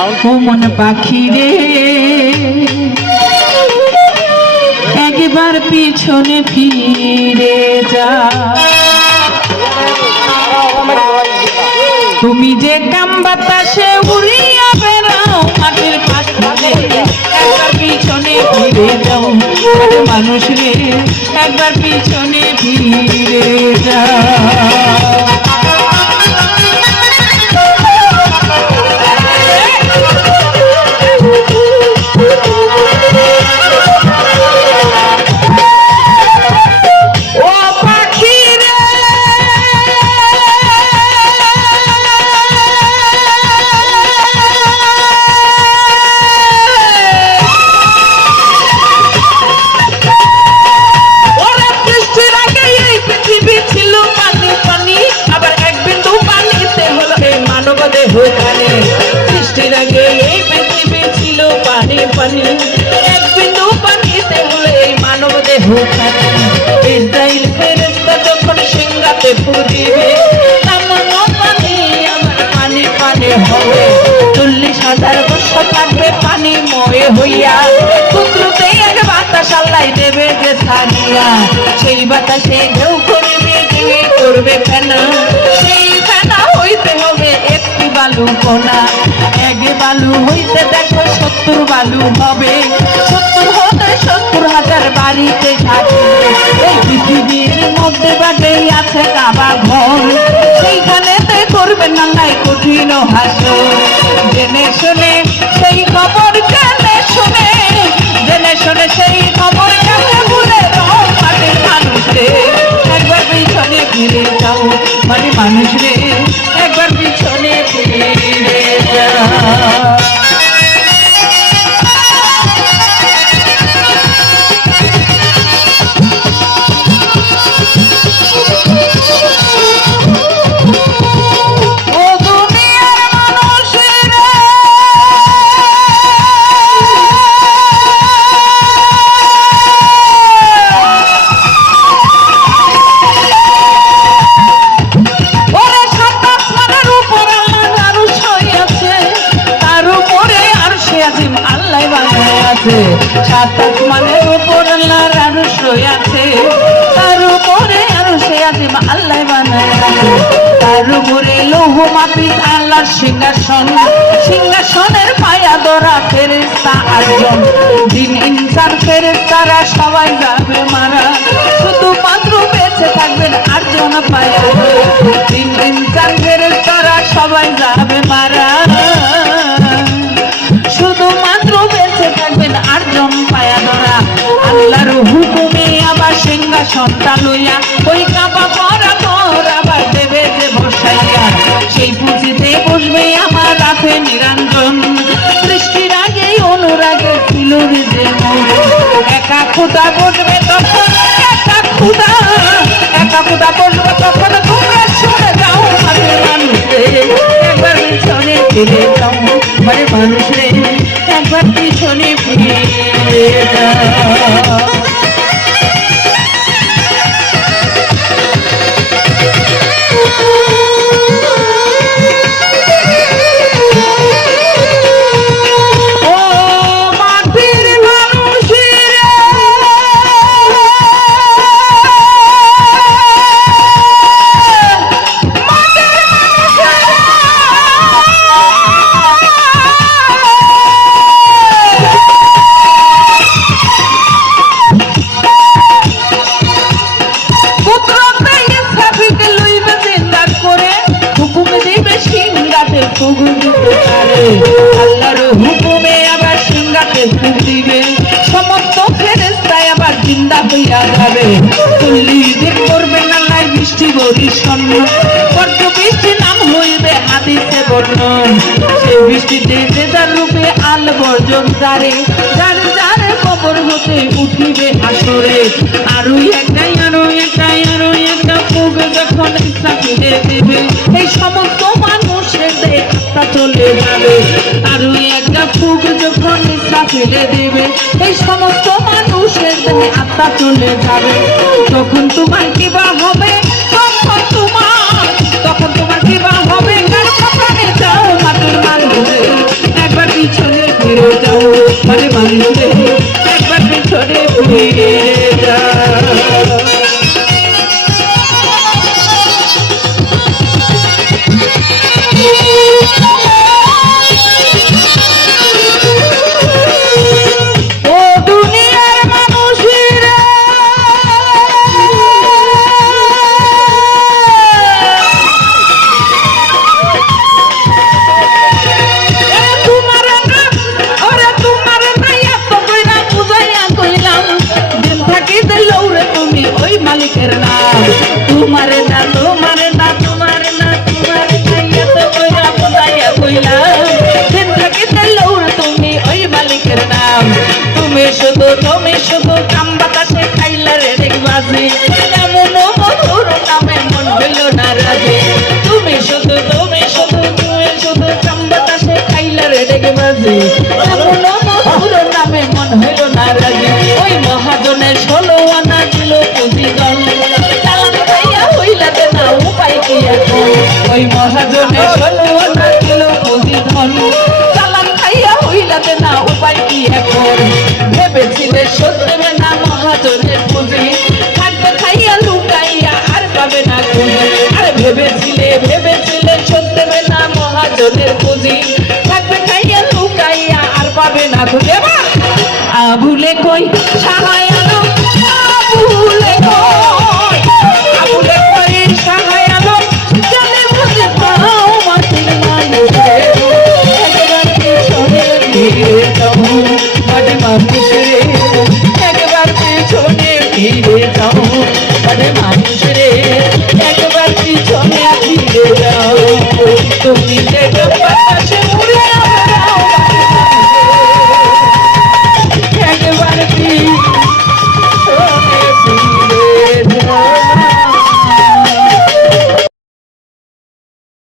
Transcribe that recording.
মন পাখি রে একবার পিছনে ফিরে যা, তুমি যে কাম বাতাসে উড়িয়া বেড়াও মাটির পাশে, একবার পিছনে ফিরে যাও মানুষ রে, একবার পিছনে ফিরে যা। সৃষ্টির আগে এই পৃথিবী ছিল পানি পানি, এক বিন্দু পানিতে হলে এই মানব দেহ খানি। ইসরাইল ফেরেশতা যখন সিংহাতে ফু দিবে, নামানো পানি আবার পানি পানি হবে। 40,000 বছর থাকবে পানিময় হইয়া, টুকরোতে এক বাতাস আল্লাহ দেবে যে ছাড়িয়া, সেই বাতাসে ঢেউ করবে ঢেউ করবে ফেনা, সেই ফেনা হইতে হবে একটি বালু কোনা। এক বালু হইতে দেখো 70 বালু হবে, 70 হতে 70,000 বাড়িতে থাকে। এই পৃথিবীর মধ্যে বাটেই আছে কাবা ঘর, সেইখানেতে করবেন আল্লাহ কঠিন হাসর। জেনে শুনে সেই খবর জেনে শুনে, জেনে শুনে সেই খবর কাছে ভুলে যাও মাটির মানুষ রে, একবার পিছনে ফিরে যাও মানে মানুষ রে, একবার পিছনে ফিরে যাও। সাত আসমানের উপর আল্লাহর আরশ আছে, তার উপরে আরশে আজিম আল্লাহ বানায় আছে, তার উপরে লৌহ মাফিজ আল্লাহর সিংহাসন, সিংহাসনের পায়া ধরা ফেরেশতা 8 জন। জিন ইনসান ফেরেশতারা সবাই যাবে মারা, শুধুমাত্র বেঁচে থাকবেন 8 জন পায়া ধরে। জিন ইনসান ফেরেশতারা সবাই যাবে মারা, শুধুমাত্র বেঁচে থাকবেন 8 জন পায়া ধরা। আল্লাহর হুকুমে আবার সিংহাসনটা লইয়া ওই কাবা পরা পর আবার দেবে যে বসাইয়া, সেই পুঁজিতে বসবে আমার রাতে নিরঞ্জন। সৃষ্টির আগেই অনুরাগে ছিল যে একা খুদা বসবে তখন, একা খুদা বসবে তখন, তোমরা শুনে যাও মাঝে মানুষে, একবার পিছনে ফিরে যাও মানে মানুষ রে, একবার পিছনে ফিরে যাও। আল্লাহর হুকুমে আবার সিংহাতে ফুঁক দিবে, সমস্ত ফেরেশতায় আবার জিন্দা হইয়া যাবে। 40 দিন করবে আল্লাহ বৃষ্টি বরিশন, বড্ড বৃষ্টির নাম হইবে হাদিসে বর্ণন। সেই বৃষ্টিতে যে যার রূপে আল বর্জন যারে, যার যার কবর হতে উঠিবে হাসরে। আরো একটাই আরো একটাই আরো একটা ফুঁক যখন ইসরাফিলে দেবে, এই সমস্ত মানুষের আত্মা চলে যাবে। আরো একটা ফুঁক যখন ইসরাফিলে দেবে, এই সমস্ত মানুষের দেহে আত্মা চলে যাবে। তখন তোমার কিবা হবে, তখন তোমার কিবা হবে, যাও মাটির মানুষে বুঝি পুরো নামে মন হইল না রাজি ওই মহাজনের 16 আনা দিল পুঁজি গণ চালান খাইয়া হইলাতে না উপায় কি এখন ওই মহাজনের 16 আনা দিল পুঁজি ধন চালান খাইয়া হইলাতে না উপায় কি এখন ভেবেছিলে শোধ দেবে না মহাজনের পুঁজি থাকবে খাইয়া লুকাইয়া আর পাবে না খুঁজি আরে ভেবেছিলে শোধ দেবে না মহাজনের পুঁজি থাকবে খাইয়া লুকাইয়া আর পাবে না খুঁজে আবুলে কই